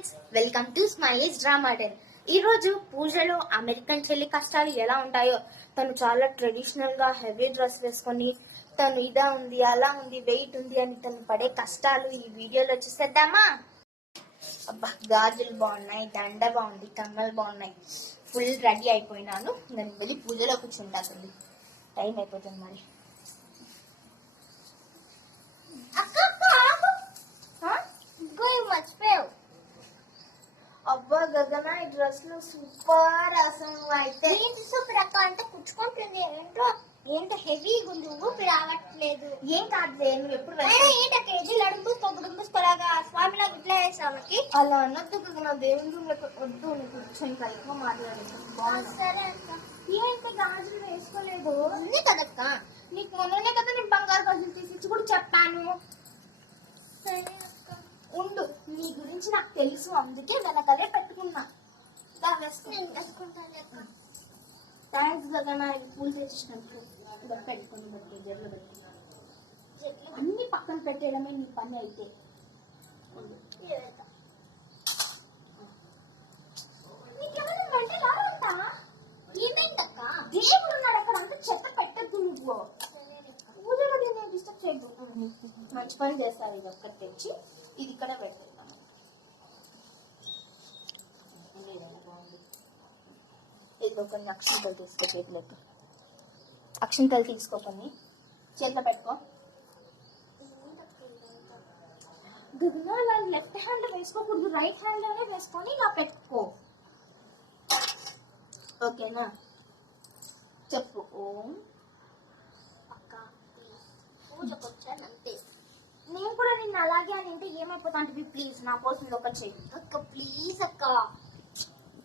Friends, welcome to Smiley's Drama Den. ఈ రోజు పూజలో అమెరికన్ చెల్లి కష్టాలు ఎలా ఉంటాయో, తను చాలా ట్రెడిషనల్ గా హెవీ డ్రెస్ వేసుకొని తను ఇదా ఉంది అలా ఉంది వెయిట్ ఉంది అని తను పడే కష్టాలు ఈ వీడియోలో చూసేద్దామా. అబ్బా, గాజులు బాగున్నాయి, దండ బాగుంది, కమ్మలు బాగున్నాయి, ఫుల్ రెడీ అయిపోయినాను. నేను వెళ్ళి పూజలో కూర్చుంటాను, టైం అయిపోతుంది మరి. అబ్బా గగన, ఈ డ్రెస్ లో సూపర్ అసలు. అయితే సూపర్ అక్క అంటే కుచ్చుకుంటుంది. ఏంటో హెవీగా ఉంది, ఊపి రావట్లేదు. ఏం కాదు, నువ్వు ఎప్పుడు ఏంటో కేజీలు అడుగులాగా స్వామిలా ఇట్లా వేసామకి అలా అన్నట్టు గగన. దేవుని వద్దు, నీకు కూర్చొని కలిపి మాట్లాడేది. సరే అక్క. ఏంటి గాజులు వేసుకోలేదు? ఉంది కదక్క, నీకు మొన్ననే కదా నేను బంగారు గాజులు తీసి కూడా చెప్పాను. సరే అక్క, ఉండు, నీ గురించి నాకు తెలుసు, అందుకే వెనకలే పెట్టుకున్నా. వేసుకుంటాను. థ్యాంక్స్ గగన, పూలు తెచ్చినప్పుడు పెట్టుకుని జడ్లో పెట్టు. అన్ని పక్కన పెట్టేయడమే నీ పని. అయితే ఏమైందక్క? దేవుడు ఉన్నాడు అక్కడ, అంతా చెత్త పెట్టద్దు నువ్వు. పూజలో నేను డిస్టర్బ్ చేయదు. మంచి పని చేస్తారు. ఇది ఒక్కటి తెచ్చి ఇది ఇక్కడ పెట్టుకుంటాను. ఇదిగో కొన్ని అక్షింతలు తీసుకో, చేతిలోకి అక్షింతలు తీసుకో, కొన్ని చేతిలో పెట్టుకో. గగన, ఇలా లెఫ్ట్ హ్యాండ్ వేసుకోకూడదు, రైట్ హ్యాండ్ లోనే వేసుకొని ఇలా పెట్టుకో, ఓకేనా? చెప్పు. ఓం. అక్క పూజకు వచ్చాను అంతే. నేను కూడా నిన్ను అలాగే అని అంటే ఏమైపోతా అంటే, ప్లీజ్ నా కోసం ఒక చెయ్యి అక్క. ప్లీజ్ అక్క,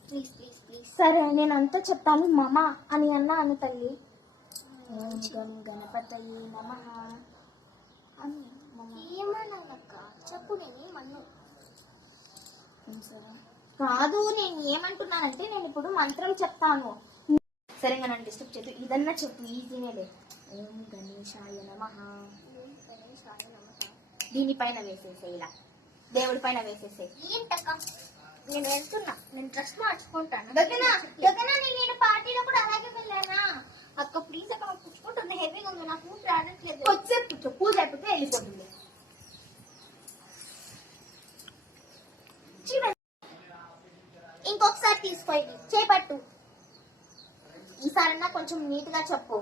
ప్లీజ్ ప్లీజ్ ప్లీజ్. సరే, నేను అంతా చెప్తాను. మమ అని అన్నా అని తల్లి. గణపతయే నమః అని ఏమన్నానక్క? చెప్పు. నేనేమన్నా కాదు, నేను ఏమంటున్నానంటే, నేను ఇప్పుడు మంత్రం చెప్తాను. సరే, నన్ను డిస్టర్బ్ చేయదు. ఇదన్నా చెప్పు, ఈజీనేలే. ఓం గణేశాయ నమః. దీనిపైన వేసేసే, ఇలా దేవుడి పైన వేసేసే. ఏంటక్క? నేను వెళ్తున్నా, నేను డ్రెస్ మార్చుకుంటాను. నేను పార్టీలో కూడా అలాగే వెళ్ళానా? అక్క ప్లీజ్ అక్క, పుచ్చుకుంటున్నా, హెవీగా ఉంది, నాకు ఊపి రావట్లేదు. వచ్చే పూజ అయిపోతే వెళ్ళిపోతుంది. ఇంకొకసారి తీసుకోండి, చేపట్టు. ఈసారన్నా కొంచెం నీట్ గా చెప్పు.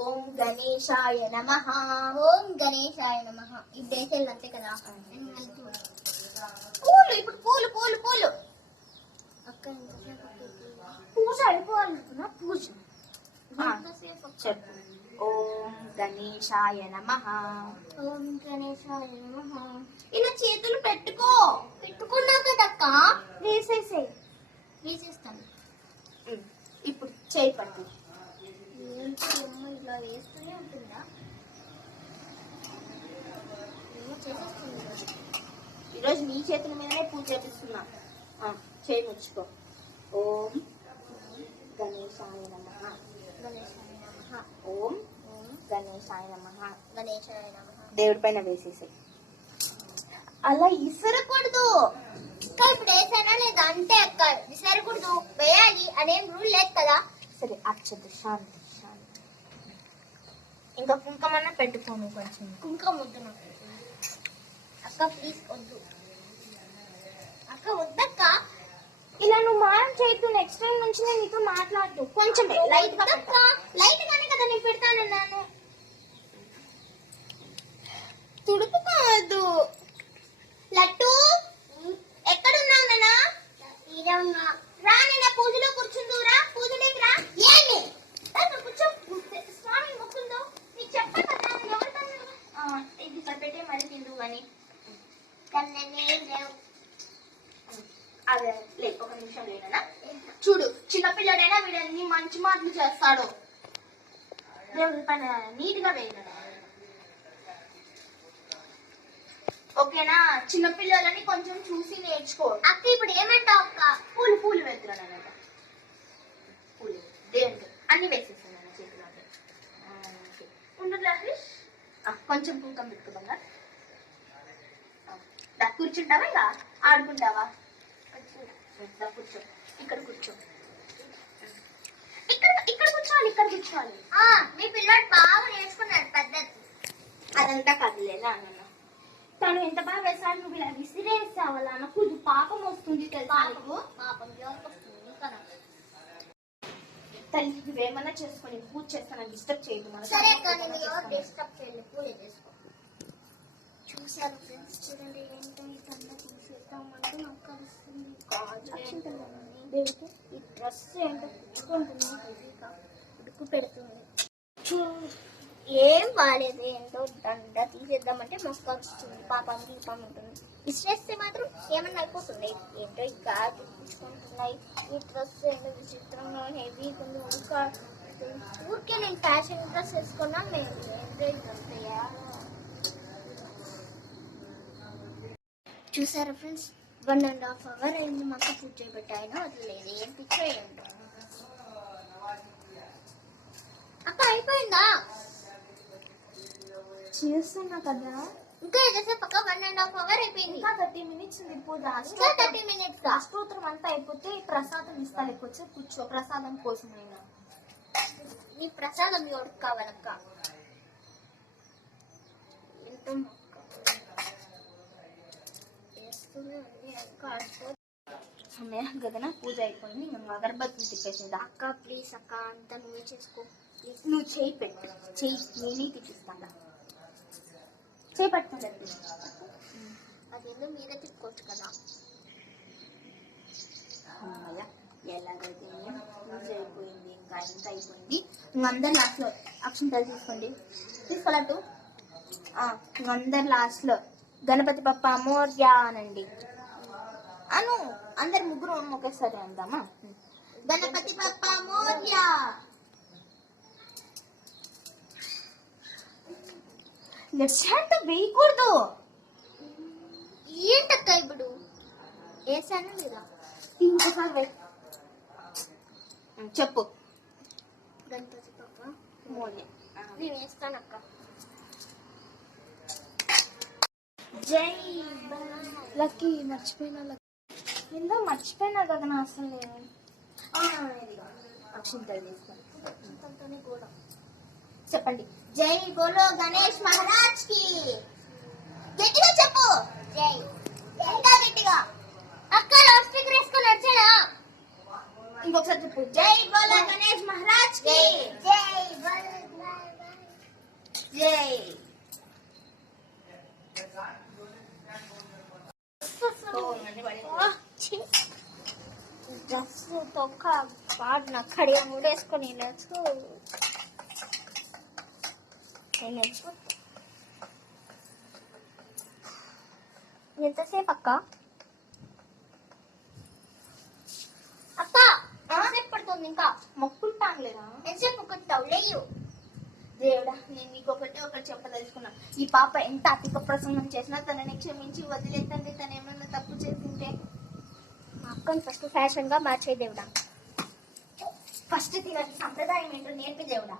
ఓం గణేశాయ నమః. ఓం గణేశాయ నమః. ఇప్పుడు వేసేది అంతే కదా. పూలు, ఇప్పుడు పూలు పూలు పూలు. అక్క పూజ అయిపోవాలనుకున్నా, పూజ చెప్పు. ఓం గణేశాయ నమః. ఓం గణేశాయ నమః. ఇలా చేతులు పెట్టుకో. పెట్టుకున్నా కదక్క. వేసేసే. వేసేస్తాను. ఇప్పుడు చేయి పట్టు. ఏంటి అమ్మ ఇలా వేస్తూనే ఉంటుందా? ఏమో చేసేస్తుంది. ఈరోజు నీ చేతుల మీదనే పూజ చేపిస్తున్నా. చేయి ముచ్చుకో. ఓం గణేశాయ నమః. గణేశాయ నమః. ఓం గణేశాయ నమః. గణేశాయ నమః. దేవుడి పైన వేసేసే. అలా ఇసరకూడదు. ఇప్పుడు వేసానా లేదా అంటే అక్క, విసరకూడదు, వేయాలి అనేం రూల్ లేదు కదా. సరే, అచ్చదు. శాంతి శాంతి. ఇంకా కుంకుమన్నా పెట్టుకోను కొంచెం. కుంకుమ వద్దు నాకు అక్క, ప్లీజ్ వద్దు అక్క. వద్దక్క. ఇలా నువ్వు మారం చేయొద్దు. నెక్స్ట్ టైం నుంచి నేను నీతో మాట్లాడదు. కొంచెం లైట్ గా లైట్ గానే కదా నేను పెడతానన్నాను. తుడుపుకోవద్దు. లట్టు ఎక్కడున్నావు నాన్న? ఇదే ఉన్నా. రా నాన్న, పూజలో కూర్చుందురా. పూజలోకి రా. ఏమి కూర్చో, స్వామి మొక్కుందో నీకు చెప్పా కదా. ఇది సపరేటే మరి తిందు అని. లేవు. అదే లేదు, ఒక నిమిషం లేనా. చూడు, చిన్నపిల్లడైనా వీడన్ని మంచి మాటలు చేస్తాడు. దేవుడి పైన నీట్ గా వేయడం, ఓకేనా? చిన్నపిల్లలని కొంచెం చూసి నేర్చుకో. అక్క ఇప్పుడు ఏమంటావు అక్క? పూలు పూలు వేస్తున్నాను అన్నమాట. పూలు దేవుడికి అన్ని వేసేసాను అన్న చేతిలో. ఉండదు, కొంచెం కుంకం పెట్టుకోగా దా, కూర్చుంటావా ఇంకా ఆడుకుంటావా? దా, కూర్చో, ఇక్కడ కూర్చో. ఇక్కడ ఇక్కడ కూర్చోవాలి, ఇక్కడ కూర్చోవాలి. మీ పిల్లడు బాగా నేర్చుకున్నాడు పద్ధతి. అదంతా కదలేదా అన్న. తను ఎంత బాగా వేసాడు, నువ్వు ఇలా విసిరేసావలా? నాకు ఇది పాపం వస్తుంది తెలుసా నీకు? పాపం ఎవరికి వస్తుంది కదా. తల్లి నువ్వేమన్నా చేసుకొని పూజ చేస్తాను, డిస్టర్బ్ చేయదు. మన సరే కానీ ఎవరు డిస్టర్బ్ చేయాలి, పూజ చేసుకో. చూసారు ఫ్రెండ్స్, చూడండి ఏంటో ఈ దండ తీసేద్దామంటే నాకు కలుస్తుంది. దేవుడికి ఈ డ్రెస్ ఏంటో కుట్టుకుంటుంది, హెవీగా ఉడుకు పెడుతుంది. ఏం బాగాలేదు, ఏంటో దండ తీసేద్దామంటే మొక్క వస్తుంది, పాపం దీపం ఉంటుంది. విసిరేస్తే మాత్రం ఏమన్నా అయిపోతుంది. ఏంటో ఈ గాజు తీసుకుంటున్నాయి. ఈ డ్రెస్ ఏంటో విచిత్రంగా హెవీగా ఉంది. ఊరికే నేను ఫ్యాషన్ డ్రెస్ వేసుకున్నా, నేను ఏంటో ఇదంతయ్యా. చూసారా ఫ్రెండ్స్, 1.5 hours అయింది మాకు పూజ చేయబెట్టాయన వదిలేదు. ఏం పిచ్చో ఏంటో. అక్క అయిపోయిందా? చేస్తున్నా కదా, ఇంకా ఎంతసేపు అక్క? 1.5 hours అయిపోయింది. ఇంకా 30 minutes ఉంది పూజ. ఇంకా 30 minutes. అష్టోత్తరం అంతా అయిపోతే ప్రసాదం ఇస్తా, లేకపోతే కూర్చో, ప్రసాదం కోసమైనా. నీ ప్రసాదం ఎవరికి కావాలక్క? ఎంతో గదన పూజ అయిపోయింది, మేము అగరబత్తులు తిప్పేసింది. అక్క ప్లీజ్ అక్క, అంతా నువ్వే చేసుకో ప్లీజ్. నువ్వు చేయి పెట్టు, చెయ్యి నేనే తిప్పిస్తాను. చేయి పట్టుకోలేదు, అదేందో మీరే తిప్పుకోవచ్చు కదా. ఎలాగైతే పూజ అయిపోయింది, ఇంకా ఎంత అయిపోయింది. అందరు లాస్ట్ లో అక్షంతలు తీసుకోండి, తీసుకోలేదు. అందరు లాస్ట్ లో గణపతి పప్ప మోర్య అనండి. అను అందరు ముగ్గురు ఒకేసారి అందామా? గణపతి బప్ప మోర్య. లెఫ్ట్ హ్యాండ్ తో వేయకూడదు. ఏంటక్క ఇప్పుడు వేసాను లేదా? ఇంకోసారి వేయి. చెప్పు. గణపతి బప్ప మోర్య. నేను వేస్తానక్క. జై లక్కీ, మర్చిపోయినా లక్కీ. ఎందో మర్చిపోయినా కదా నా అసలు నేను. అక్షింతలు తీసుకోండి, కూడా చెప్పండి. జై బోలో గణేష్ మహారాజ్ కి. గట్టిగా చెప్పు. జై. ఇంకా గట్టిగా. అక్క లౌడ్ స్పీకర్ వేసుకొని వచ్చానా? ఇంకొకసారి చెప్పు. జై బోలో గణేష్ మహారాజ్ కి. జై బోలో జై. డ్రెస్ తొక్క పాడిన కడిగా మూడేసుకొని ఎంతసేపు అక్క? అక్క ఎంతసేపు పడుతుంది ఇంకా? మొక్కుంటాను లేదా? ఎంతసేపు ఒక్కటావు లేయు. దేవుడా, నేను నీకు ఒకటి చెప్పదలుచుకున్నా. ఈ పాప ఎంత అధిక ప్రసంగం చేసినా తనని క్షమించి వదిలేతండి. తను ఏమన్నా తప్పు చేసింటే. మా అక్కని ఫస్ట్ ఫ్యాషన్ గా మార్చే దేవుడా. ఫస్ట్ తినని సంప్రదాయం ఏంటో నేర్పి దేవుడా.